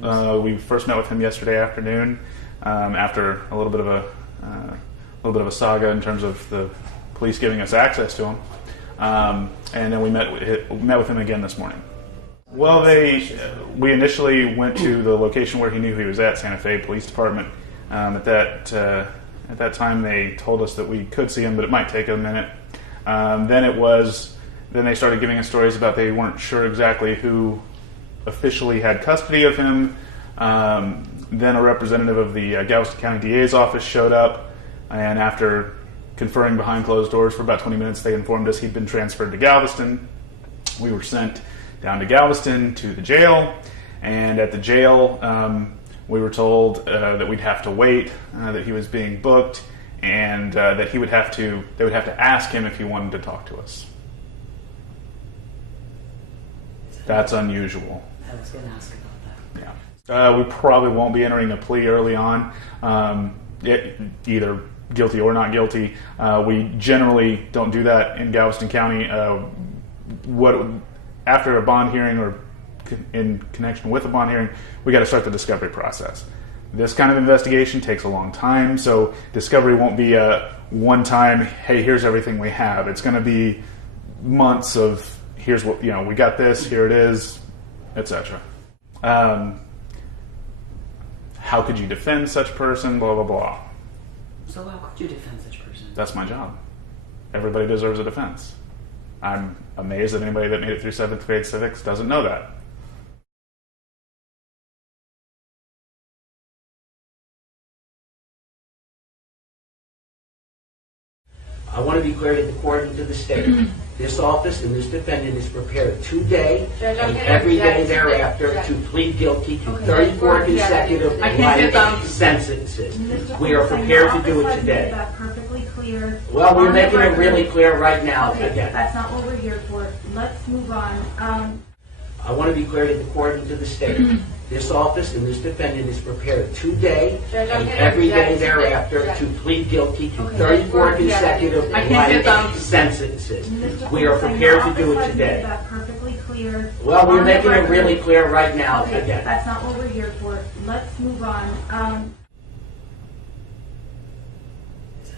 We first met with him yesterday afternoon after a little bit of a saga in terms of the police giving us access to him, and then we met with him again this morning. Well, we initially went to the location where he knew he was at, Santa Fe Police Department. At that time, they told us that we could see him, but it might take a minute. Then they started giving us stories about they weren't sure exactly who officially had custody of him. Then a representative of the Galveston County DA's office showed up, and after conferring behind closed doors for about 20 minutes, they informed us he'd been transferred to Galveston. We were sent down to Galveston to the jail, and at the jail we were told that we'd have to wait, that he was being booked, and that they would have to ask him if he wanted to talk to us. That's unusual. I was going to ask about that. Yeah. We probably won't be entering a plea early on, either guilty or not guilty. We generally don't do that in Galveston County. After a bond hearing or in connection with a bond hearing, we got to start the discovery process. This kind of investigation takes a long time, so discovery won't be a one-time, hey, here's everything we have. It's going to be months of, here's what, we got this, here it is, etc. How could you defend such person, blah, blah, blah. So how could you defend such person? That's my job. Everybody deserves a defense. I'm amazed that anybody that made it through 7th grade civics doesn't know that. I want to be clear to the court and to the state. This office and this defendant is prepared today and every day thereafter to plead guilty to 34 consecutive life sentences. We are prepared to do it today. Perfectly clear. Well, we're making it really clear right now. Okay, again. that's not what we're here for. Let's move on. I want to be clear to the court and to the state. This office and this defendant is prepared today and every day thereafter to plead guilty to 34 consecutive life sentences. We are prepared to do it today. Perfectly clear. Well, we're making it really clear right now. Okay, again. that's not what we're here for. Let's move on.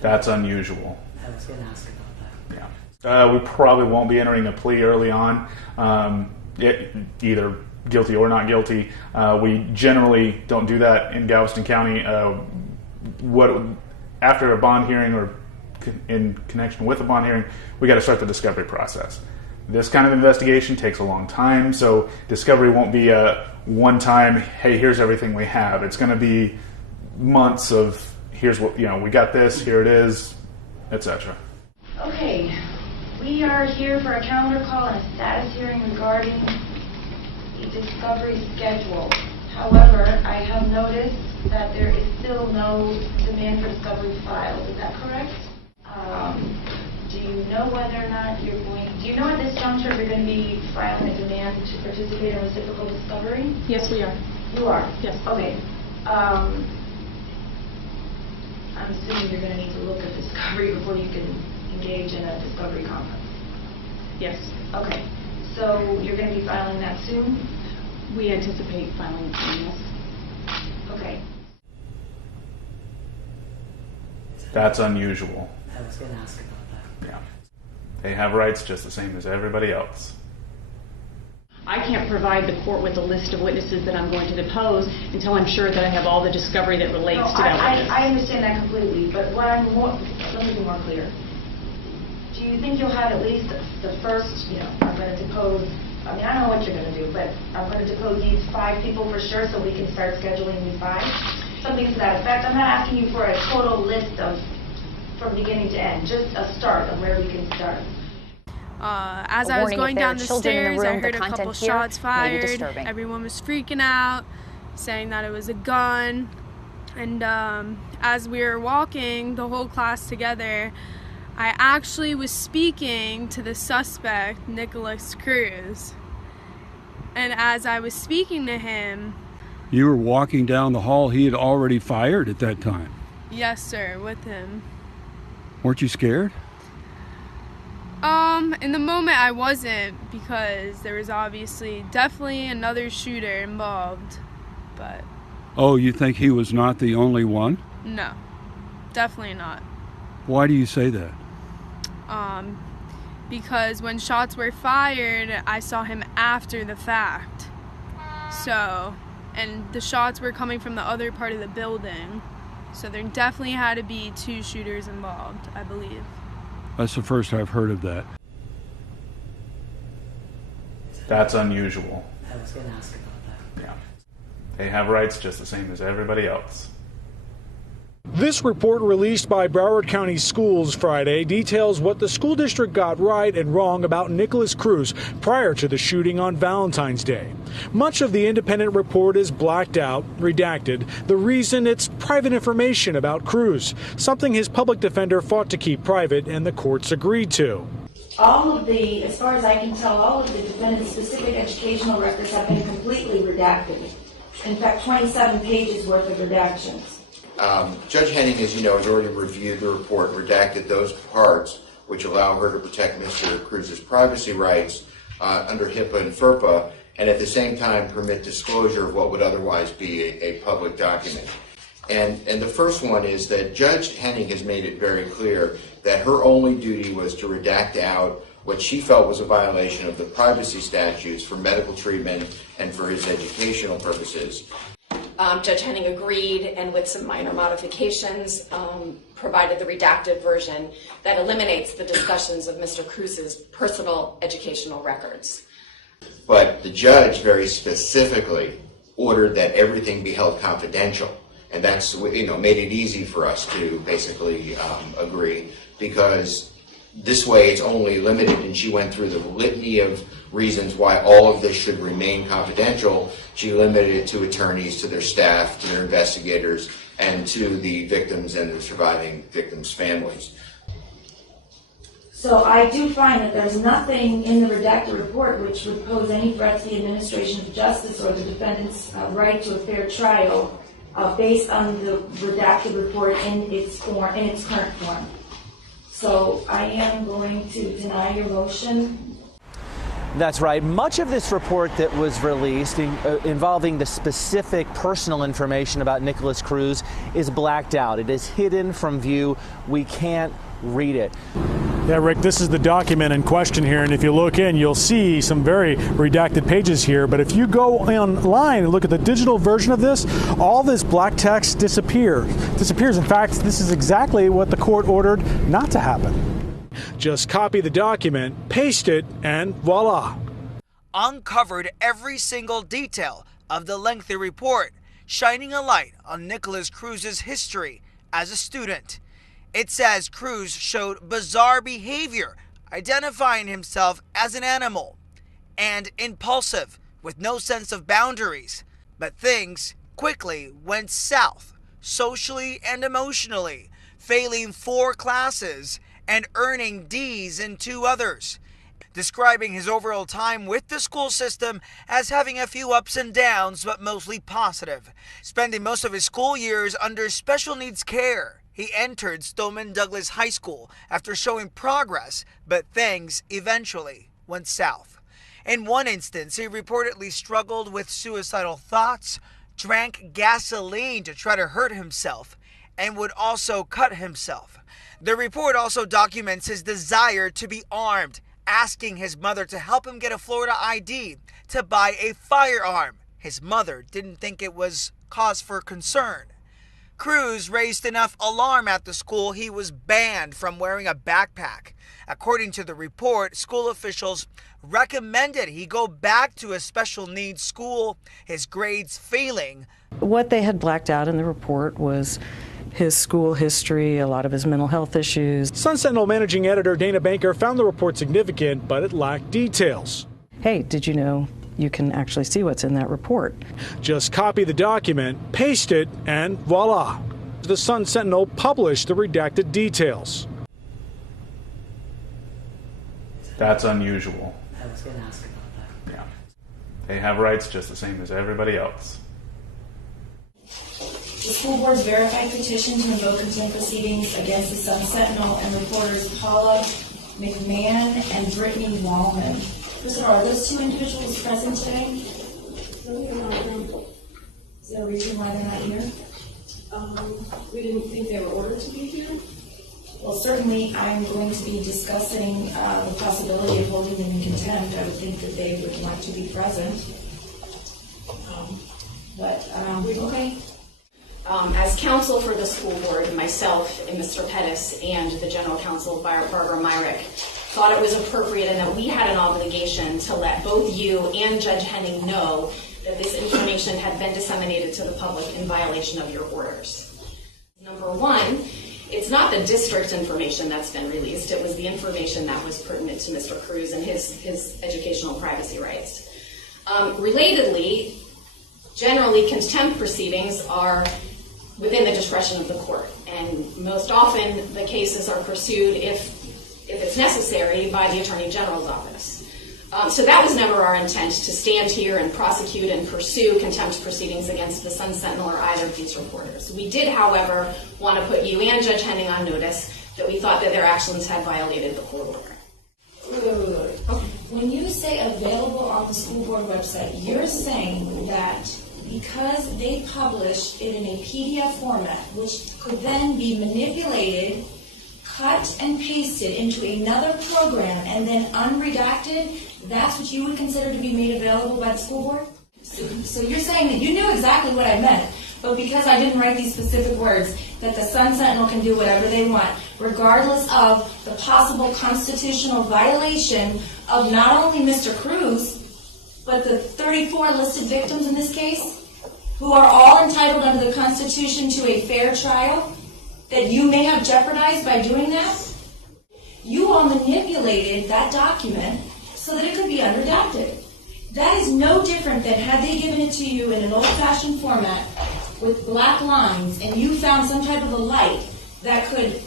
That's unusual. I was going to ask about that. Yeah. We probably won't be entering a plea early on, either guilty or not guilty. We generally don't do that in Galveston County. After a bond hearing or in connection with a bond hearing, we got to start the discovery process. This kind of investigation takes a long time, so discovery won't be a one-time, hey, here's everything we have. It's going to be months of, here's what, we got this, here it is, etc. Okay, we are here for a calendar call and a status hearing regarding the discovery schedule. However, I have noticed that there is still no demand for discovery filed. Is that correct? Do you know whether or not do you know at this juncture if you're going to be filing a demand to participate in reciprocal discovery? Yes, we are. You are? Yes. Okay. I'm assuming you're going to need to look at discovery before you can engage in a discovery conference. Yes. Okay. So you're going to be filing that soon? We anticipate filing it soon, yes. Okay. That's unusual. I was going to ask about that. Yeah. They have rights just the same as everybody else. I can't provide the court with a list of witnesses that I'm going to depose until I'm sure that I have all the discovery that relates to that witness. I understand that completely, but let me be more clear. Do you think you'll have at least the first, I'm going to depose, I don't know what you're going to do, but I'm going to depose these 5 people for sure so we can start scheduling these 5? Something to that effect. I'm not asking you for a total list of from beginning to end, just a start of where we can start. As I was going down the stairs, I heard a couple shots fired. Everyone was freaking out, saying that it was a gun. And as we were walking, the whole class together, I actually was speaking to the suspect, Nikolas Cruz. And as I was speaking to him... You were walking down the hall. He had already fired at that time. Yes, sir, with him. Weren't you scared? In the moment I wasn't, because there was definitely another shooter involved. but... Oh, you think he was not the only one? No, definitely not. Why do you say that? Because when shots were fired, I saw him after the fact. So, and the shots were coming from the other part of the building. So there definitely had to be 2 shooters involved, I believe. That's the first I've heard of that. That's unusual. I was going to ask about that. Yeah. They have rights just the same as everybody else. This report released by Broward County Schools Friday details what the school district got right and wrong about Nikolas Cruz prior to the shooting on Valentine's Day. Much of the independent report is blacked out, redacted. The reason, it's private information about Cruz, something his public defender fought to keep private and the courts agreed to. All of the, as far as I can tell, all of the defendant's specific educational records have been completely redacted. In fact, 27 pages worth of redactions. Judge Henning, as you know, has already reviewed the report and redacted those parts which allow her to protect Mr. Cruz's privacy rights under HIPAA and FERPA, and at the same time permit disclosure of what would otherwise be a public document. And the first one is that Judge Henning has made it very clear that her only duty was to redact out what she felt was a violation of the privacy statutes for medical treatment and for his educational purposes. Judge Henning agreed, and with some minor modifications, provided the redacted version that eliminates the discussions of Mr. Cruz's personal educational records. But the judge very specifically ordered that everything be held confidential, and that's, made it easy for us to basically agree, because this way it's only limited, and she went through the litany of reasons why all of this should remain confidential. She limited it to attorneys, to their staff, to their investigators, and to the victims and the surviving victims' families. So I do find that there's nothing in the redacted report which would pose any threat to the administration of justice or the defendant's right to a fair trial based on the redacted report in its current form. So I am going to deny your motion. That's right. Much of this report that was released involving the specific personal information about Nikolas Cruz is blacked out. It is hidden from view. We can't read it. Yeah, Rick, this is the document in question here, and if you look in, you'll see some very redacted pages here. But if you go online and look at the digital version of this, all this black text disappears. In fact, this is exactly what the court ordered not to happen. Just copy the document, paste it, and voila. Uncovered every single detail of the lengthy report, shining a light on Nikolas Cruz's history as a student. It says Cruz showed bizarre behavior, identifying himself as an animal, and impulsive, with no sense of boundaries. But things quickly went south, socially and emotionally, failing 4 classes and earning D's in 2 others, describing his overall time with the school system as having a few ups and downs, but mostly positive. Spending most of his school years under special needs care, he entered Stoneman Douglas High School after showing progress, but things eventually went south. In one instance, he reportedly struggled with suicidal thoughts, drank gasoline to try to hurt himself, and would also cut himself. The report also documents his desire to be armed, asking his mother to help him get a Florida ID to buy a firearm. His mother didn't think it was cause for concern. Cruz raised enough alarm at the school he was banned from wearing a backpack. According to the report, school officials recommended he go back to a special needs school, his grades failing. What they had blacked out in the report was his school history, a lot of his mental health issues. Sun Sentinel managing editor Dana Banker found the report significant, but it lacked details. Hey, did you know you can actually see what's in that report? Just copy the document, paste it, and voila. The Sun Sentinel published the redacted details. That's unusual. I was going to ask about that. Yeah. They have rights just the same as everybody else. The school board's verified petition to invoke contempt proceedings against the Sun Sentinel and reporters Pollack, McMahon, and Brittany Wallman. Are those 2 individuals present today? Is there a reason why they're not here? We didn't think they were ordered to be here. Well, certainly I'm going to be discussing the possibility of holding them in contempt. I would think that they would like to be present. Okay. As counsel for the school board, myself and Mr. Pettis and the general counsel, Barbara Myrick, thought it was appropriate and that we had an obligation to let both you and Judge Henning know that this information had been disseminated to the public in violation of your orders. Number one, it's not the district's information that's been released. It was the information that was pertinent to Mr. Cruz and his educational privacy rights. Relatedly, generally contempt proceedings are within the discretion of the court, and most often the cases are pursued if it's necessary by the Attorney General's office. So that was never our intent, to stand here and prosecute and pursue contempt proceedings against the Sun Sentinel or either of these reporters. We did, however, want to put you and Judge Henning on notice that we thought that their actions had violated the court order. When you say available on the school board website, you're saying that because they publish it in a PDF format, which could then be manipulated, cut and pasted into another program, and then unredacted, that's what you would consider to be made available by the school board? So you're saying that you knew exactly what I meant, but because I didn't write these specific words, that the Sun Sentinel can do whatever they want, regardless of the possible constitutional violation of not only Mr. Cruz, but the 34 listed victims in this case, who are all entitled under the Constitution to a fair trial, that you may have jeopardized by doing that? You all manipulated that document so that it could be unredacted. That is no different than had they given it to you in an old-fashioned format with black lines and you found some type of a light that could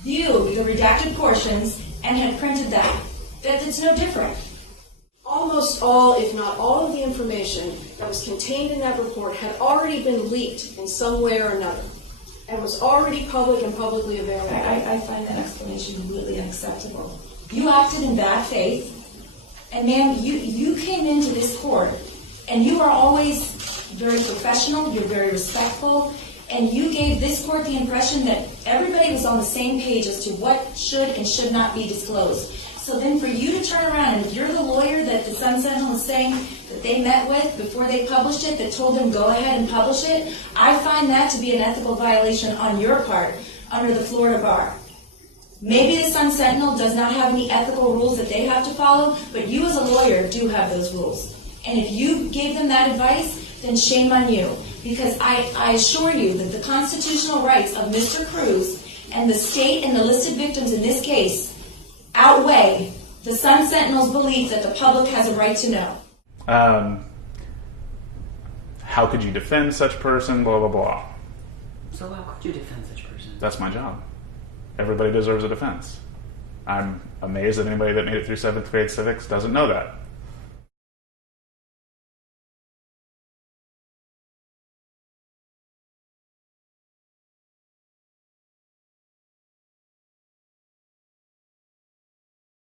view the redacted portions and had printed that. It's no different. Almost all, if not all, of the information that was contained in that report had already been leaked in some way or another and was already public and publicly available. I find that explanation completely unacceptable. You acted in bad faith, and ma'am, you came into this court, and you are always very professional, you're very respectful, and you gave this court the impression that everybody was on the same page as to what should and should not be disclosed. So then for you to turn around, and if you're the lawyer that the Sun Sentinel is saying that they met with before they published it, that told them go ahead and publish it, I find that to be an ethical violation on your part under the Florida bar. Maybe the Sun Sentinel does not have any ethical rules that they have to follow, but you as a lawyer do have those rules. And if you gave them that advice, then shame on you. Because I assure you that the constitutional rights of Mr. Cruz and the state and the listed victims in this case outweigh the Sun Sentinel's belief that the public has a right to know. How could you defend such person? Blah, blah, blah. So how could you defend such person? That's my job. Everybody deserves a defense. I'm amazed that anybody that made it through 7th grade civics doesn't know that.